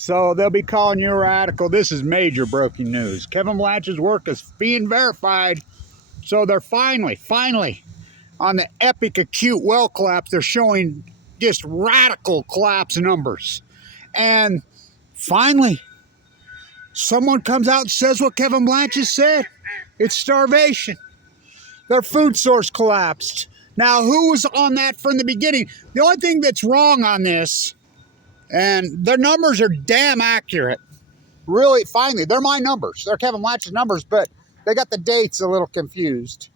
So they'll be calling you a radical. This is major breaking news. Kevin Blanch's work is being verified. So they're finally, on the epic acute well collapse, they're showing just radical collapse numbers. And finally, someone comes out and says what Kevin Blanch has said. It's starvation. Their food source collapsed. Now, who was on that from the beginning? The only thing that's wrong on this, and their numbers are damn accurate. Really, finally, they're my numbers. They're Kevin Blanch's numbers, but they got the dates a little confused.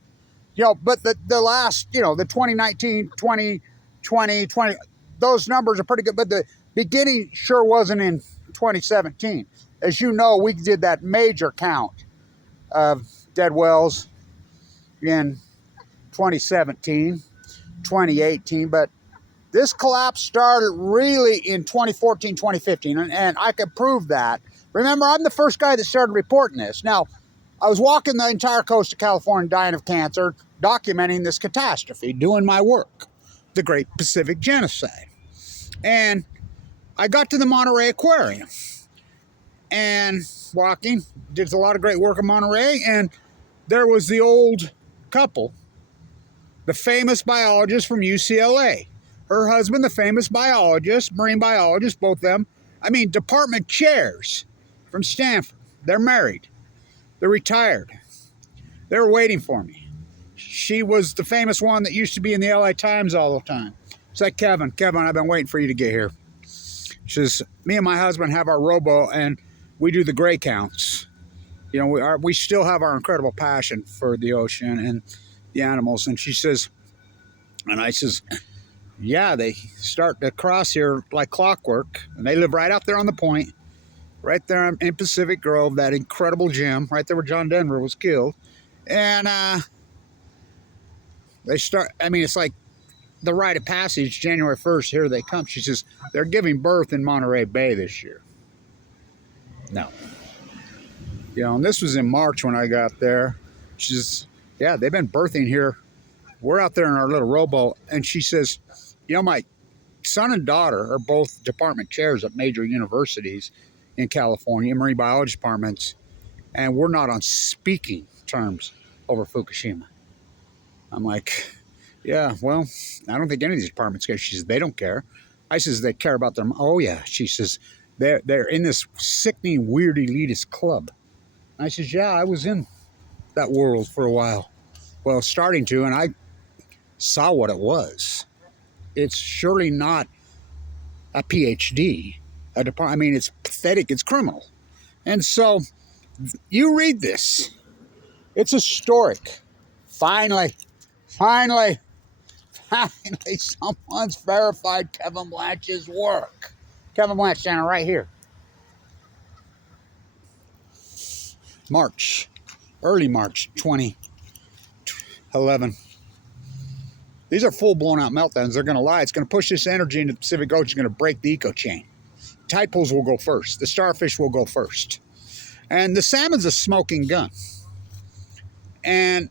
You know, but the last, you know, the 2019, 2020, those numbers are pretty good. But the beginning sure wasn't in 2017. As you know, we did that major count of dead wells in 2017, 2018, but this collapse started really in 2014, 2015, and I could prove that. Remember, I'm the first guy that started reporting this. Now, I was walking the entire coast of California dying of cancer, documenting this catastrophe, doing my work, the Great Pacific Genocide. And I got to the Monterey Aquarium and walking, did a lot of great work in Monterey, and there was the old couple, the famous biologist from UCLA. Her husband, the famous biologist, marine biologist, both of them. I mean, department chairs from Stanford. They're married. They're retired. They were waiting for me. She was the famous one that used to be in the LA Times all the time. It's like, Kevin, I've been waiting for you to get here. She says, me and my husband have our rowboat and we do the gray counts. You know, we still have our incredible passion for the ocean and the animals. And she says, and I says, yeah, they start to cross here like clockwork. And they live right out there on the point, right there in Pacific Grove, that incredible gym, right there where John Denver was killed. And they start, I mean, it's like the rite of passage, January 1st, here they come. She says, they're giving birth in Monterey Bay this year. No. You know, and this was in March when I got there. She says, yeah, they've been birthing here. We're out there in our little rowboat. And she says, you know, my son and daughter are both department chairs at major universities in California, marine biology departments, and we're not on speaking terms over Fukushima. I'm like, yeah, well, I don't think any of these departments care. She says, they don't care. I says, they care about them. Oh, yeah. She says, they're in this sickening, weird, elitist club. I says, yeah, I was in that world for a while. Well, starting to, and I saw what it was. It's surely not a PhD. I mean, it's pathetic. It's criminal. And so you read this. It's historic. Finally, someone's verified Kevin Blanch's work. Kevin Blanch standing right here. Early March 2011. These are full blown out meltdowns. They're going to lie. It's going to push this energy into the Pacific Ocean. It's going to break the eco chain. Tide pools will go first. The starfish will go first. And the salmon's a smoking gun. And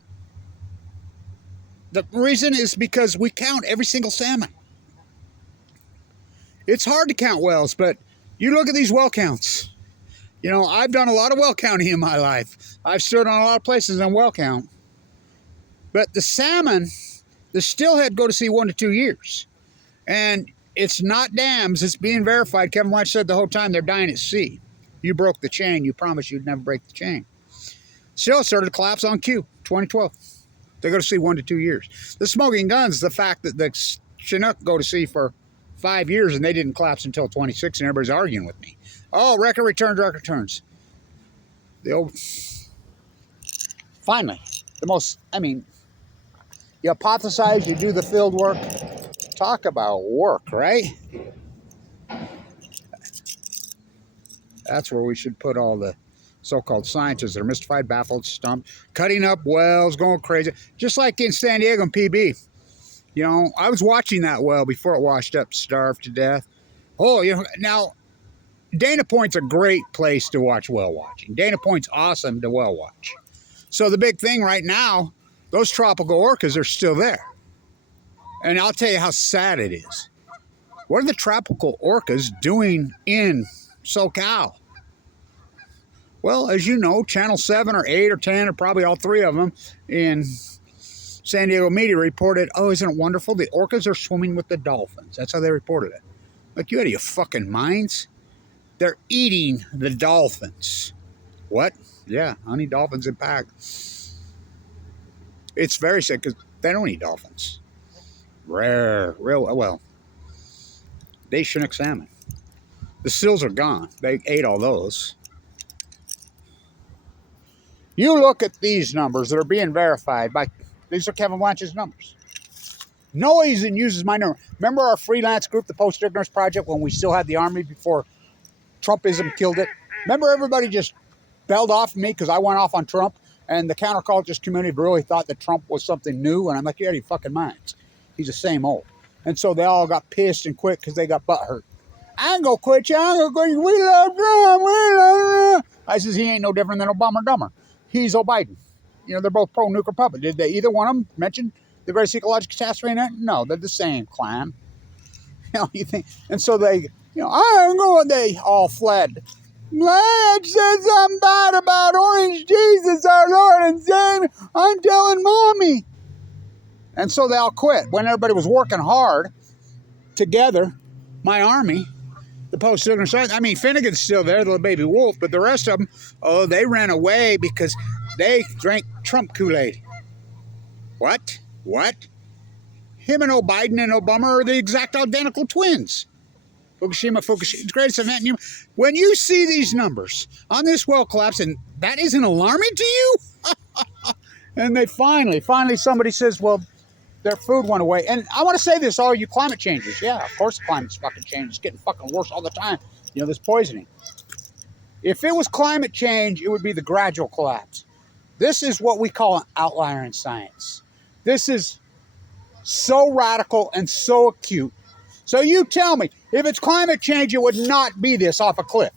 the reason is because we count every single salmon. It's hard to count whales, but you look at these well counts. You know, I've done a lot of well counting in my life. I've stood on a lot of places on well count. But the salmon, the steelhead go to sea 1 to 2 years. And it's not dams. It's being verified. Kevin Blanch said the whole time they're dying at sea. You broke the chain. You promised you'd never break the chain. Still started to collapse on Q, 2012. They go to sea 1 to 2 years. The smoking gun's the fact that the Chinook go to sea for 5 years and they didn't collapse until 26, and everybody's arguing with me. Oh, record returns. The old... Finally, the most, I mean, you hypothesize, you do the field work. Talk about work, right? That's where we should put all the so-called scientists that are mystified, baffled, stumped, cutting up wells, going crazy. Just like in San Diego and PB. You know, I was watching that well before it washed up, starved to death. Oh, you know, now, Dana Point's a great place to watch well watching. Dana Point's awesome to well watch. So the big thing right now, those tropical orcas are still there. And I'll tell you how sad it is. What are the tropical orcas doing in SoCal. Well, as you know, Channel 7 or 8 or 10, or probably all three of them in San Diego media reported, oh, isn't it wonderful? The orcas are swimming with the dolphins. That's how they reported it. Like, you out of your fucking minds? They're eating the dolphins. What? Yeah, honey dolphins in pack. It's very sick because they don't eat dolphins. Rare. Real well. They Chinook salmon. The seals are gone. They ate all those. You look at these numbers that are being verified by, these are Kevin Blanch's numbers. Noise and uses my number. Remember our freelance group, the Post-Ignorance Project, when we still had the army before Trumpism killed it? Remember everybody just bailed off me because I went off on Trump, and the counterculturist community really thought that Trump was something new, and I'm like, you're out of your fucking minds. He's the same old. And so they all got pissed and quit because they got butt hurt. I ain't gonna quit you. I ain't gonna quit you. We love Trump. We love Trump. I says, he ain't no different than Obama Dumber. He's Joe Biden. You know, they're both pro-nuclear puppet. Did they either one of them mention the greatest ecological catastrophe in it? No, they're the same clan. You know, you think, and so they, you know, I ain't going, they all fled. Blanch said something bad about Orange Jesus, our Lord and Savior. I'm telling Mommy. And so they all quit. When everybody was working hard together, my army, the Post-Ignorance, I mean, Finnegan's still there, the little baby wolf, but the rest of them, oh, they ran away because they drank Trump Kool-Aid. What? What? Him and Biden and Obama are the exact identical twins. Fukushima, the greatest event in human. When you see these numbers on this well collapse, and that isn't alarming to you? And they finally, somebody says, well, their food went away. And I want to say this, all you climate changes. Yeah, of course the climate's fucking changed. It's getting fucking worse all the time. You know, this poisoning. If it was climate change, it would be the gradual collapse. This is what we call an outlier in science. This is so radical and so acute. So you tell me, if it's climate change, it would not be this off a cliff.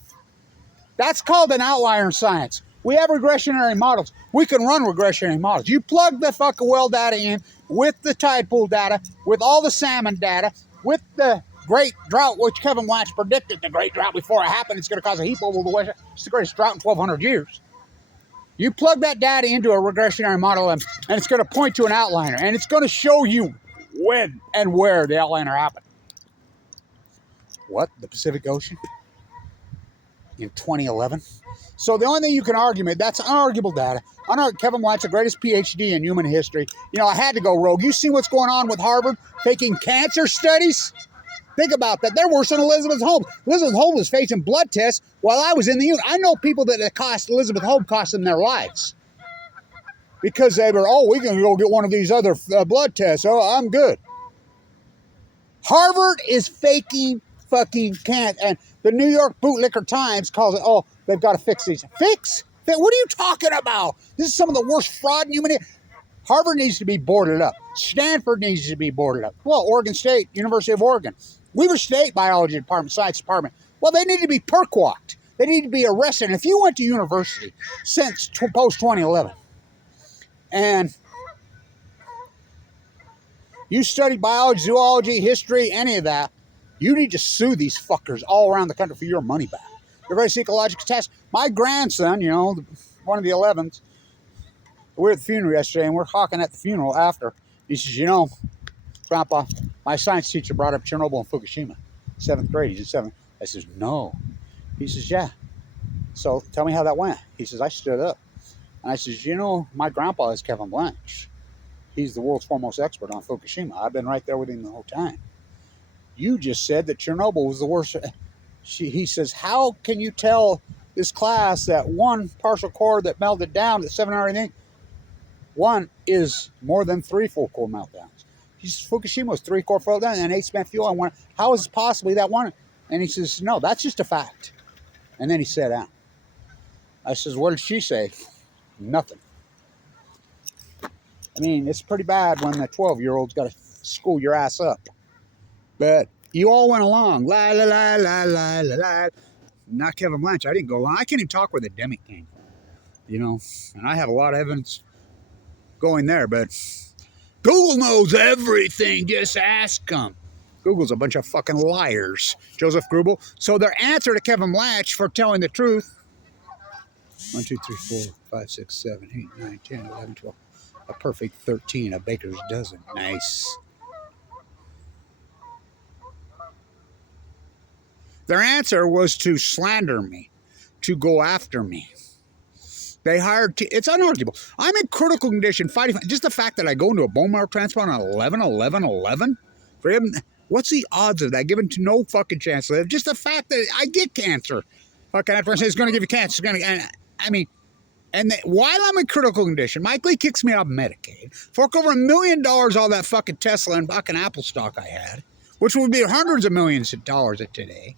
That's called an outlier in science. We have regressionary models. We can run regressionary models. You plug the fucking well data in with the tide pool data, with all the salmon data, with the great drought, which Kevin Blanch predicted the great drought before it happened. It's going to cause a heap over the west. It's the greatest drought in 1,200 years. You plug that data into a regressionary model, and it's going to point to an outliner, and it's going to show you when and where the outliner happened. What? The Pacific Ocean? In 2011? So the only thing you can argue, that's unarguable data. Kevin Blanch, the greatest PhD in human history. You know, I had to go rogue. You see what's going on with Harvard faking cancer studies? Think about that. They're worse than Elizabeth Holmes. Elizabeth Holmes was facing blood tests while I was in the unit. I know people that it cost Elizabeth Holmes cost them their lives. Because they were, oh, we can go get one of these other blood tests. Oh, I'm good. Harvard is faking fucking cancer. And the New York Bootlicker Times calls it, oh, they've got to fix these. Fix? What are you talking about? This is some of the worst fraud in human history. Harvard needs to be boarded up. Stanford needs to be boarded up. Well, Oregon State, University of Oregon. Weaver State Biology Department, Science Department. Well, they need to be perk-walked. They need to be arrested. And if you went to university since post-2011 and you studied biology, zoology, history, any of that, you need to sue these fuckers all around the country for your money back. The greatest ecological catastrophe. My grandson, you know, one of the 11s, we were at the funeral yesterday, and we're talking at the funeral after. He says, you know, Grandpa, my science teacher brought up Chernobyl and Fukushima. 7th grade, he's in 7th. I says, no. He says, yeah. So tell me how that went. He says, I stood up. And I says, you know, my grandpa is Kevin Blanch. He's the world's foremost expert on Fukushima. I've been right there with him the whole time. You just said that Chernobyl was the worst. He says, how can you tell this class that one partial core that melted down at 700 one is more than 3 full core meltdowns? Fukushima was 3 core meltdown and 8 spent fuel on one. How is it possibly that one? And he says, no, that's just a fact. And then he sat down. I says, what did she say? Nothing. I mean, it's pretty bad when the 12-year-old's got to school your ass up. But you all went along. La, la, la, la, la, la, la. Not Kevin Blanch. I didn't go along. I can't even talk where the demic came from. You know, and I have a lot of evidence going there, but Google knows everything. Just ask them. Google's a bunch of fucking liars. Joseph Grubel. So their answer to Kevin Blanch for telling the truth. 1, 2, 3, 4, 5, 6, 7, 8, 9, 10, 11, 12. A perfect 13, a baker's dozen. Nice. Their answer was to slander me, to go after me. They hired, it's unarguable. I'm in critical condition fighting. Just the fact that I go into a bone marrow transplant on 11/11/11, for him, what's the odds of that? Given to no fucking chance to live. Just the fact that I get cancer. Fucking after I say it's going to give you cancer, it's going to, I mean, and while I'm in critical condition, Mike Lee kicks me off Medicaid, fork over $1 million all that fucking Tesla and fucking Apple stock I had, which would be hundreds of millions of dollars at today.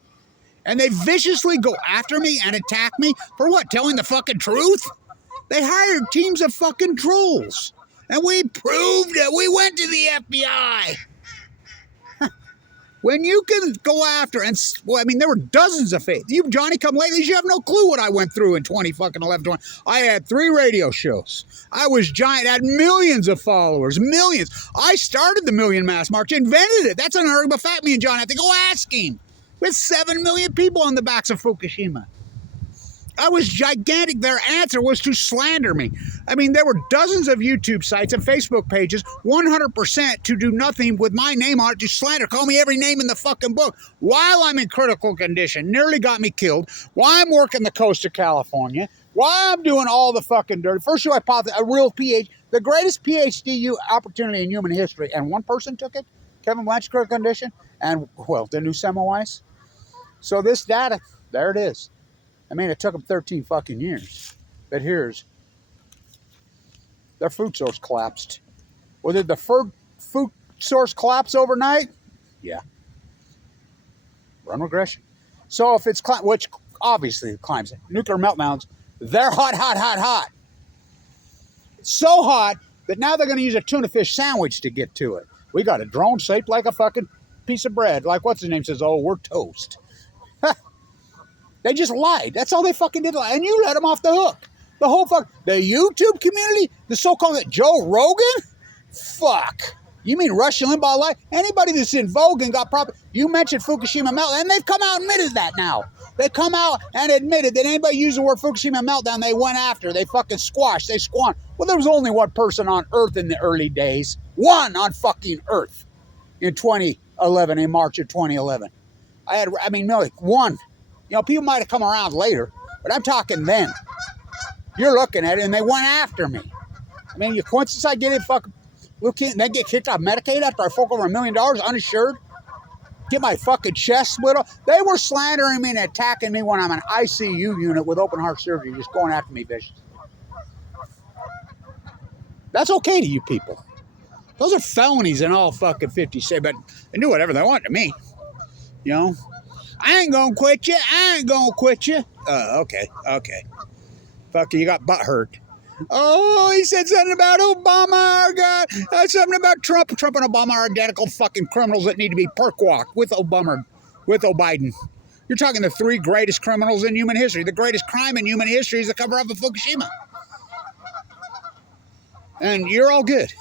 And they viciously go after me and attack me for what? Telling the fucking truth? They hired teams of fucking trolls. And we proved it. We went to the FBI. When you can go after, and well, I mean, there were dozens of fakes. You Johnny come latelys, you have no clue what I went through in 2011. I had 3 radio shows. I was giant, had millions of followers, millions. I started the Million Mass March, invented it. That's an unarguable fact. Me and John have to go ask him. With 7 million people on the backs of Fukushima. I was gigantic. Their answer was to slander me. I mean, there were dozens of YouTube sites and Facebook pages, 100% to do nothing with my name on it, to slander, call me every name in the fucking book, while I'm in critical condition, nearly got me killed, while I'm working the coast of California, while I'm doing all the fucking dirt. First you hypothesis, a real PhD, the greatest PhD opportunity in human history, and one person took it, Kevin Blanch, critical condition, and, well, the new Semmelweis. So this data, there it is. I mean, it took them 13 fucking years. But here's, their food source collapsed. Well, did the food source collapse overnight? Yeah. Run regression. So if it's, which obviously climbs, nuclear meltdowns, they're hot, hot, hot, hot. So hot that now they're going to use a tuna fish sandwich to get to it. We got a drone shaped like a fucking piece of bread. Like what's his name says, oh, we're toast. They just lied. That's all they fucking did. And you let them off the hook. The whole the YouTube community, the so-called Joe Rogan? Fuck. You mean Rush Limbaugh lied? Anybody that's in Vogue and got proper... You mentioned Fukushima meltdown, and they've come out and admitted that now. They come out and admitted that anybody used the word Fukushima meltdown, they went after. They fucking squashed. They squandered. Well, there was only one person on Earth in the early days. One on fucking Earth in 2011, in March of 2011. No, one. You know, people might have come around later, but I'm talking then. You're looking at it, and they went after me. I mean, your coincidence I get it fucking... They get kicked off Medicaid after I fork over $1 million uninsured? Get my fucking chest split off? They were slandering me and attacking me when I'm an ICU unit with open heart surgery, just going after me viciously. That's okay to you people. Those are felonies in all fucking 50 states, but they do whatever they want to me. You know? I ain't gonna quit you. I ain't gonna quit you. Okay. Fuck you got butt hurt. Oh, he said something about Obama, our guy. Something about Trump. Trump and Obama are identical fucking criminals that need to be perk walked with Obama, with O'Biden. You're talking the 3 greatest criminals in human history. The greatest crime in human history is the cover-up of Fukushima. And you're all good.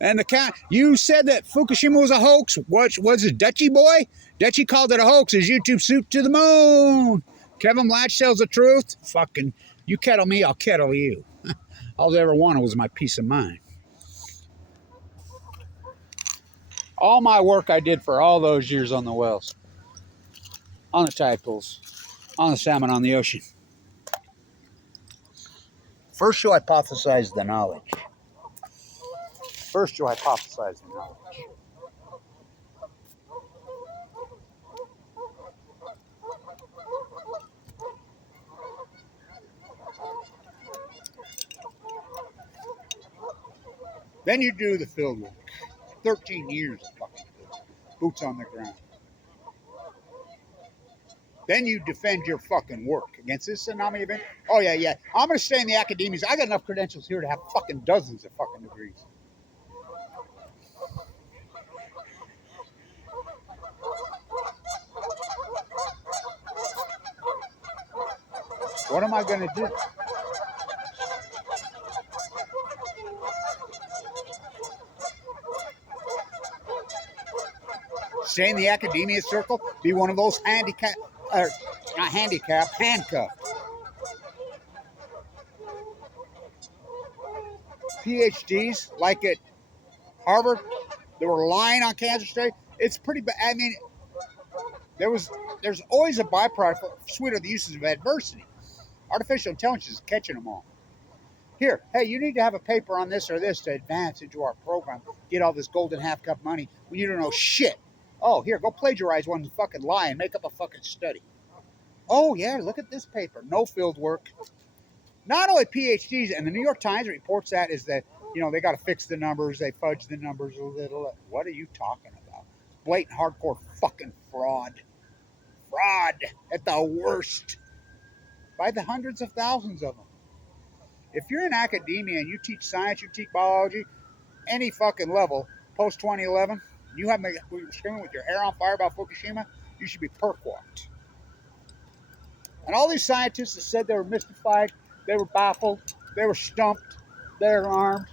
And you said that Fukushima was a hoax. What was it, Dutchy boy? Dutchy called it a hoax. His YouTube suit to the moon. Kevin Blanch tells the truth. Fucking, you kettle me, I'll kettle you. All I ever wanted was my peace of mind. All my work I did for all those years on the wells, on the tide pools, on the salmon on the ocean. First you hypothesize the knowledge. First you hypothesize the knowledge. Then you do the field work. 13 years of fucking boots on the ground. Then you defend your fucking work against this tsunami event. Oh, yeah. I'm going to stay in the academias. I got enough credentials here to have fucking dozens of fucking degrees. What am I going to do? stay in the academia circle, be one of those handcuffed. PhDs like at Harvard that were lying on cancer study. It's pretty bad. I mean, there's always a byproduct sweeter the uses of adversity. Artificial intelligence is catching them all. Here, hey, you need to have a paper on this or this to advance into our program. Get all this golden half cup money when you don't know shit. Oh, here, go plagiarize one fucking lie and make up a fucking study. Oh, yeah, look at this paper. No field work. Not only PhDs, and the New York Times reports that is that, you know, they got to fix the numbers. They fudge the numbers a little. What are you talking about? Blatant, hardcore fucking fraud. Fraud at the worst. By the hundreds of thousands of them. If you're in academia and you teach science, you teach biology, any fucking level, post 2011, you have you're screaming with your hair on fire about Fukushima, you should be perk walked. And all these scientists that said they were mystified, they were baffled, they were stumped, they're alarmed.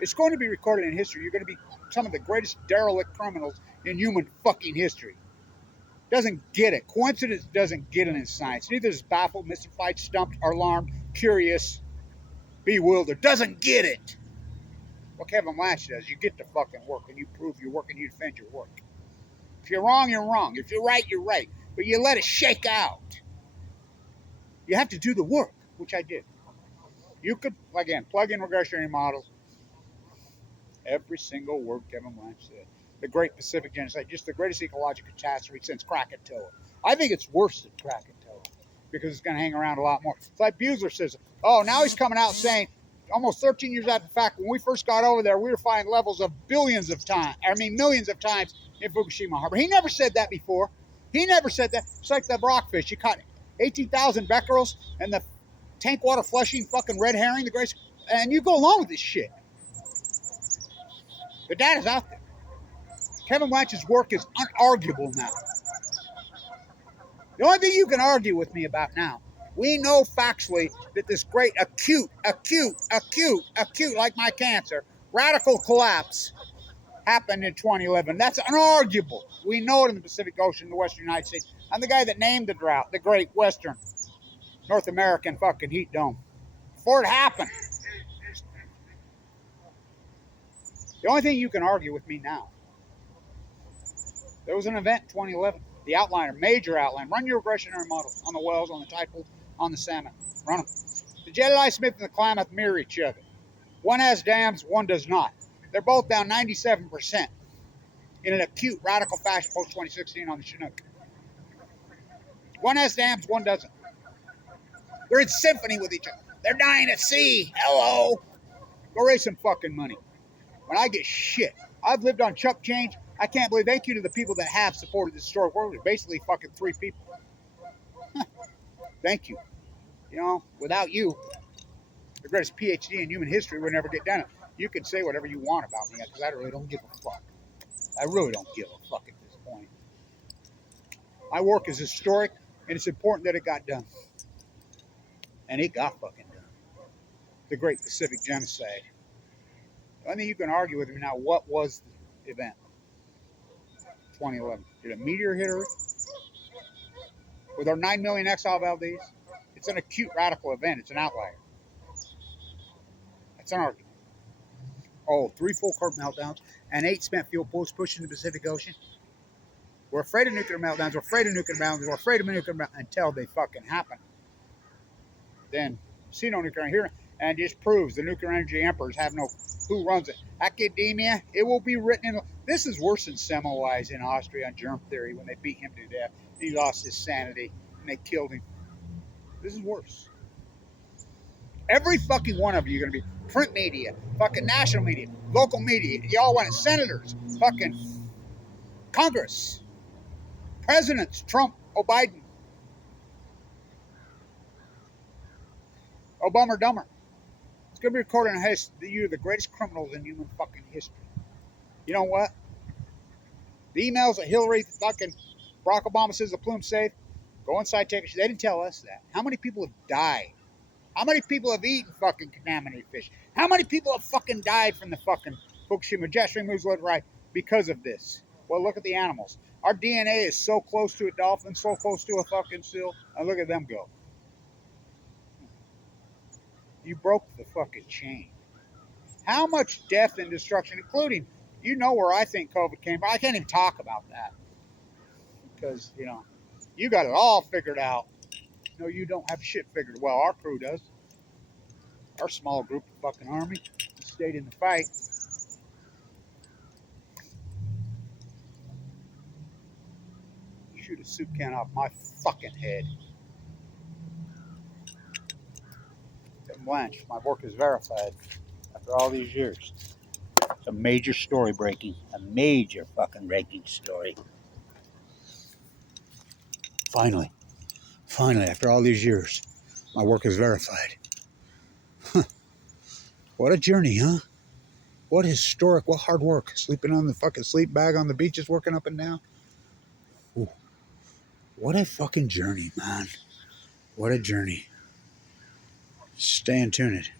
It's going to be recorded in history. You're going to be some of the greatest derelict criminals in human fucking history. Doesn't get it. Coincidence doesn't get it in science. Neither is baffled, mystified, stumped, alarmed, curious, bewildered. Doesn't get it. What Kevin Blanch does, you get to fucking work and you prove your work and you defend your work. If you're wrong, you're wrong. If you're right, you're right. But you let it shake out. You have to do the work, which I did. You could, again, plug in regressionary models. Every single word Kevin Blanch said. The Great Pacific Genocide, just the greatest ecological catastrophe since Krakatoa. I think it's worse than Krakatoa because it's going to hang around a lot more. It's like Bueller says, oh, now he's coming out saying, almost 13 years after the fact, when we first got over there, we were finding levels of millions of times in Fukushima Harbor. He never said that before. He never said that. It's like the rockfish. You caught 18,000 becquerels and the tank water flushing fucking red herring, the great, and you go along with this shit. The data's out there. Kevin Blanch's work is unarguable now. The only thing you can argue with me about now, we know factually that this great acute, like my cancer, radical collapse happened in 2011. That's unarguable. We know it in the Pacific Ocean, the Western United States. I'm the guy that named the drought, the Great Western North American fucking heat dome. Before it happened. The only thing you can argue with me now, there was an event in 2011, the outliner, major outline. Run your regressionary model on the whales, on the tide pools, on the salmon. Run them. The Jedediah Smith and the Klamath mirror each other. One has dams, one does not. They're both down 97% in an acute, radical fashion post-2016 on the Chinook. One has dams, one doesn't. They're in symphony with each other. They're dying at sea. Hello. Go raise some fucking money. When I get shit, I've lived on chump change. I can't believe, thank you to the people that have supported this historic work. It's basically fucking 3 people. Thank you. You know, without you, the greatest PhD in human history would never get done. You can say whatever you want about me because I really don't give a fuck. I really don't give a fuck at this point. My work is historic, and it's important that it got done. And it got fucking done. The Great Pacific Genocide. The only thing you can argue with me now, what was the event? 2011. Did a meteor hit Earth? With our 9 million exile Valdez? It's an acute radical event. It's an outlier. That's an argument. Oh, 3 full core meltdowns and 8 spent fuel pools pushing the Pacific Ocean. We're afraid of nuclear meltdowns. We're afraid of nuclear meltdowns. We're afraid of nuclear meltdowns until they fucking happen. Then see no nuclear here, and just proves the nuclear energy emperors have no who runs it. Academia, it will be written in. This is worse than Semmelweis in Austria on germ theory when they beat him to death. He lost his sanity and they killed him. This is worse. Every fucking one of you are going to be print media, fucking national media, local media. Y'all want it. Senators, fucking Congress, presidents, Trump, Biden, Obama, dumber. It's going to be recorded in history that you're the greatest criminals in human fucking history. You know what? The emails that Hillary fucking Barack Obama says the plume's safe. Go inside, take a. They didn't tell us that. How many people have died? How many people have eaten fucking contaminated fish? How many people have fucking died from the fucking Fukushima jet stream moves left right? because of this. Well, look at the animals. Our DNA is so close to a dolphin, so close to a fucking seal, and look at them go. You broke the fucking chain. How much death and destruction, including, you know where I think COVID came from. I can't even talk about that because, you know, you got it all figured out. No, you don't have shit figured. Well, our crew does. Our small group of fucking army stayed in the fight. Shoot a soup can off my fucking head. Blanch, my work is verified after all these years. It's a major story breaking. A major fucking breaking story. Finally, after all these years, my work is verified. What a journey, huh? What historic, what hard work. Sleeping on the fucking sleep bag on the beaches, working up and down. Ooh. What a fucking journey, man. What a journey. Stay in tuned.